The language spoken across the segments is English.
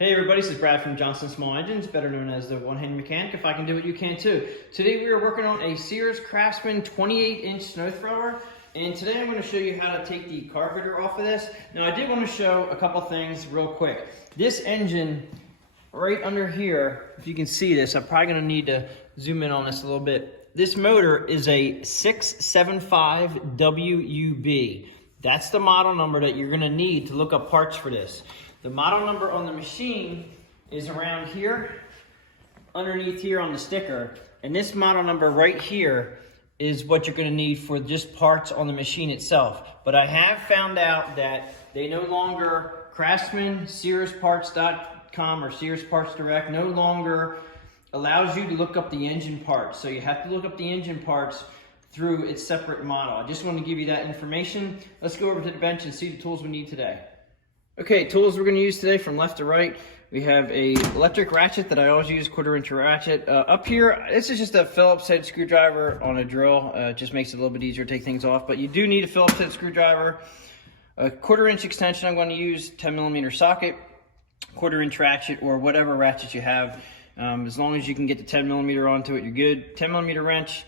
Hey everybody, this is Brad from Johnson Small Engines, better known as the one-hand mechanic. If I can do it, you can too. Today we are working on a Sears Craftsman 28-inch snow thrower, and today I'm going to show you how to take the carburetor off of this. Now I did want to show a couple things real quick. This engine right under here, if you can see this, I'm probably going to need to zoom in on this a little bit. This motor is a 675 WUB. That's the model number that you're going to need to look up parts for this. The model number on the machine is around here, underneath here on the sticker. And this model number right here is what you're gonna need for just parts on the machine itself. But I have found out that they no longer, Craftsman, SearsParts.com or Sears Parts Direct no longer allows you to look up the engine parts. So you have to look up the engine parts through its separate model. I just want to give you that information. Let's go over to the bench and see the tools we need today. Okay, tools we're going to use today from left to right. We have a electric ratchet that I always use, 1/4-inch ratchet. Up here, this is just a Phillips head screwdriver on a drill. It just makes it a little bit easier to take things off, but you do need a Phillips head screwdriver. A 1/4-inch extension I'm going to use, 10mm socket, 1/4-inch ratchet, or whatever ratchet you have. As long as you can get the 10mm onto it, you're good. 10mm wrench.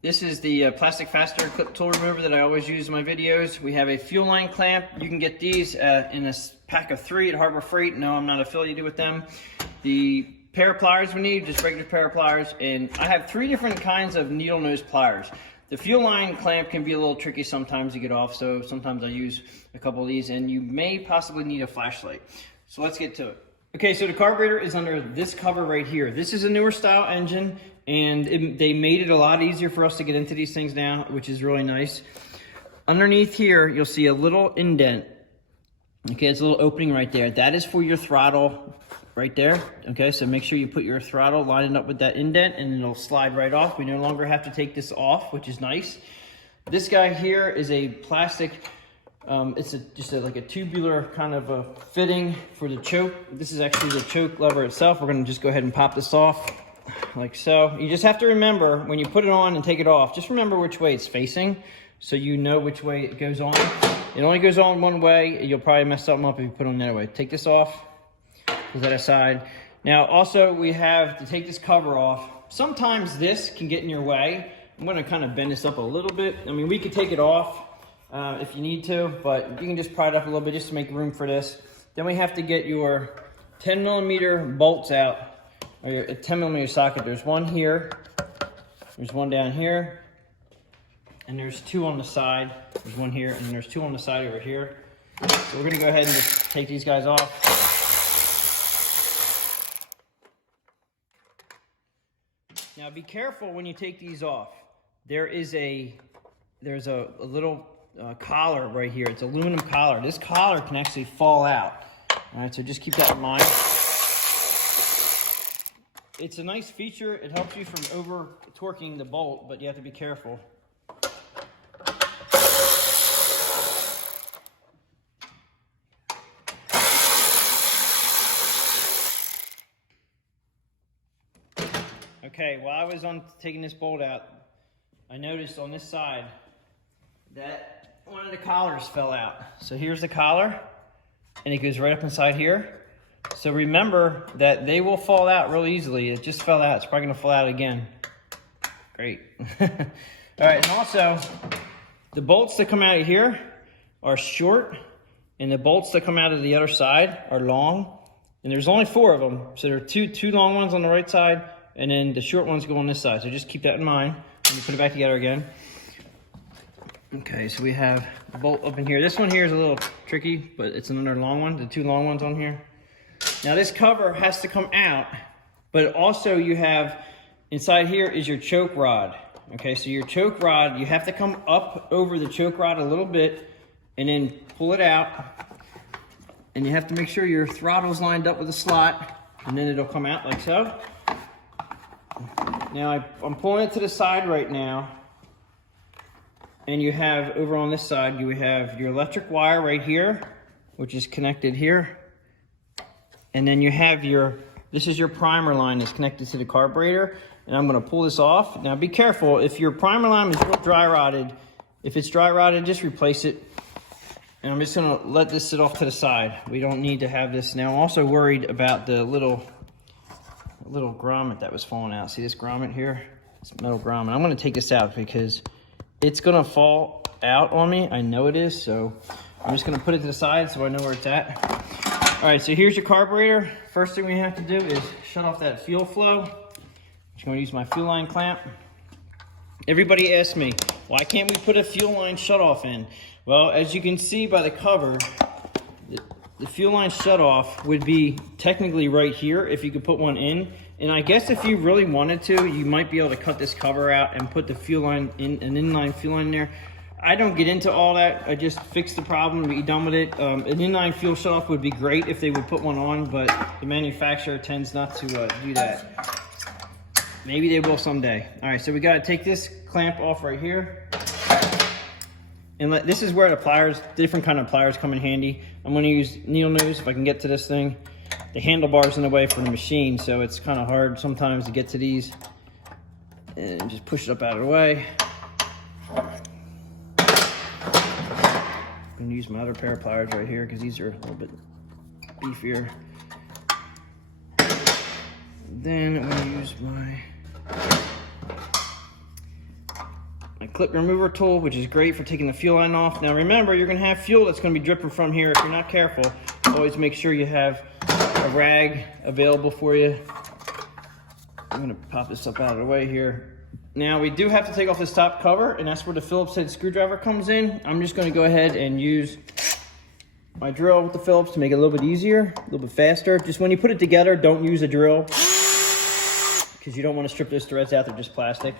This is the plastic fastener clip tool remover that I always use in my videos. We have a fuel line clamp. You can get these in a pack of 3 at Harbor Freight. No, I'm not affiliated with them. The pair of pliers we need, just regular pair of pliers. And I have 3 different kinds of needle nose pliers. The fuel line clamp can be a little tricky sometimes to get off, so sometimes I use a couple of these, and you may possibly need a flashlight. So let's get to it. Okay, so the carburetor is under this cover right here. This is a newer style engine, and they made it a lot easier for us to get into these things now, which is really nice. Underneath here, you'll see a little indent. Okay, it's a little opening right there. That is for your throttle right there. Okay, so make sure you put your throttle lining up with that indent, and it'll slide right off. We no longer have to take this off, which is nice. This guy here is a plastic, it's just like a tubular kind of a fitting for the choke. This is actually the choke lever itself. We're gonna just go ahead and pop this off like so. You just have to remember when you put it on and take it off, just remember which way it's facing so you know which way it goes on. It only goes on one way. You'll probably mess something up if you put it on the other way. Take this off, put that aside. Now also we have to take this cover off. Sometimes this can get in your way. I'm gonna kind of bend this up a little bit. I mean, we could take it off if you need to, but you can just pry it up a little bit just to make room for this. Then we have to get your 10mm bolts out, or your 10mm socket. There's one here, there's one down here, and there's 2 on the side. There's one here, and there's 2 on the side over here. So we're gonna go ahead and just take these guys off. Now be careful when you take these off. There's a little collar right here. It's aluminum collar. This collar can actually fall out. All right, so just keep that in mind. It's a nice feature. It helps you from over torquing the bolt, but you have to be careful. Okay, while I was taking this bolt out, I noticed on this side that one of the collars fell out. So here's the collar, and it goes right up inside here. So remember that they will fall out real easily. It just fell out. It's probably gonna fall out again. Great. All right, and also, the bolts that come out of here are short, and the bolts that come out of the other side are long. And there's only 4 of them. So there are two long ones on the right side, and then the short ones go on this side. So just keep that in mind. Let me put it back together again. Okay, so we have a bolt up in here. This one here is a little tricky, but it's another long one, the 2 long ones on here. Now this cover has to come out, but also you have, inside here is your choke rod. Okay, so your choke rod, you have to come up over the choke rod a little bit and then pull it out. And you have to make sure your throttle's lined up with the slot, and then it'll come out like so. Now I'm pulling it to the side right now. And you have, over on this side, you have your electric wire right here, which is connected here. And then you have this is your primer line that's connected to the carburetor. And I'm gonna pull this off. Now be careful, if your primer line is real dry rotted, if it's dry rotted, just replace it. And I'm just gonna let this sit off to the side. We don't need to have this now. I'm also worried about the little grommet that was falling out. See this grommet here? It's metal grommet. I'm gonna take this out because it's gonna fall out on me. I know it is, so I'm just gonna put it to the side so I know where it's at. All right, so here's your carburetor. First thing we have to do is shut off that fuel flow. I'm gonna use my fuel line clamp. Everybody asks me, why can't we put a fuel line shutoff in? Well, as you can see by the cover, the fuel line shutoff would be technically right here if you could put one in. And I guess if you really wanted to, you might be able to cut this cover out and put the fuel line in, an inline fuel line in there. I don't get into all that. I just fix the problem, be done with it. An inline fuel shutoff would be great if they would put one on, but the manufacturer tends not to do that. Maybe they will someday. All right, so we gotta take this clamp off right here. And this is where the pliers, different kind of pliers come in handy. I'm gonna use needle nose if I can get to this thing. The handlebar's in the way for the machine, so it's kind of hard sometimes to get to these. And just push it up out of the way. I'm gonna use my other pair of pliers right here because these are a little bit beefier. Then I'm gonna use my clip remover tool, which is great for taking the fuel line off. Now remember, you're gonna have fuel that's gonna be dripping from here if you're not careful. Always make sure you have a rag available for you. I'm gonna pop this up out of the way here. Now we do have to take off this top cover, and that's where the Phillips head screwdriver comes in. I'm just gonna go ahead and use my drill with the Phillips to make it a little bit easier, a little bit faster. Just when you put it together, don't use a drill because you don't want to strip those threads out, they're just plastic.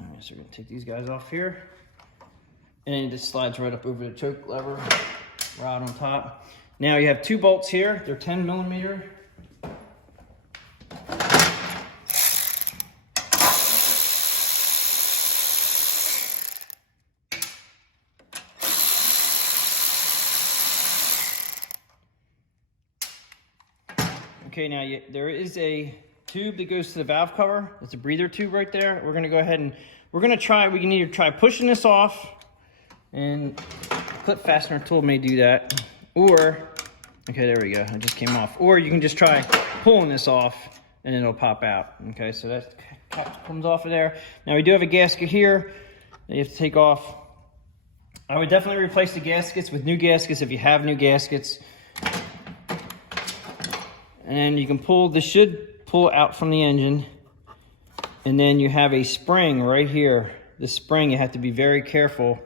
All right, so we're gonna take these guys off here. And then this slides right up over the choke lever, rod on top. Now you have two bolts here, they're 10 millimeter. Okay, now there is a tube that goes to the valve cover. It's a breather tube right there. We're gonna go ahead and we can either try pushing this off, and clip fastener tool may do that, or, okay, there we go, it just came off. Or you can just try pulling this off and it'll pop out. Okay, so that cap comes off of there. Now we do have a gasket here that you have to take off. I would definitely replace the gaskets with new gaskets if you have new gaskets. And then you can pull, this should pull out from the engine. And then you have a spring right here. This spring, you have to be very careful.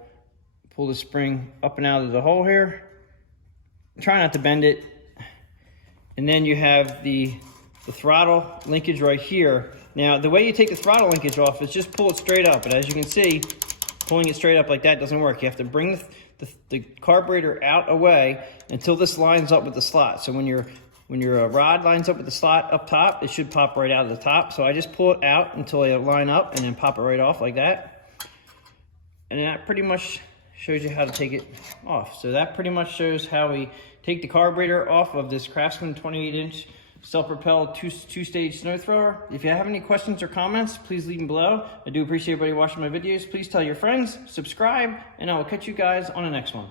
Pull the spring up and out of the hole here. Try not to bend it. And then you have the throttle linkage right here. Now, the way you take the throttle linkage off is just pull it straight up. But as you can see, pulling it straight up like that doesn't work. You have to bring the carburetor out away until this lines up with the slot. So when your rod lines up with the slot up top, it should pop right out of the top. So I just pull it out until they line up and then pop it right off like that. And that pretty much shows you how to take it off. So that pretty much shows how we take the carburetor off of this Craftsman 28-inch self-propelled two-stage snow thrower. If you have any questions or comments, please leave them below. I do appreciate everybody watching my videos. Please tell your friends, subscribe, and I will catch you guys on the next one.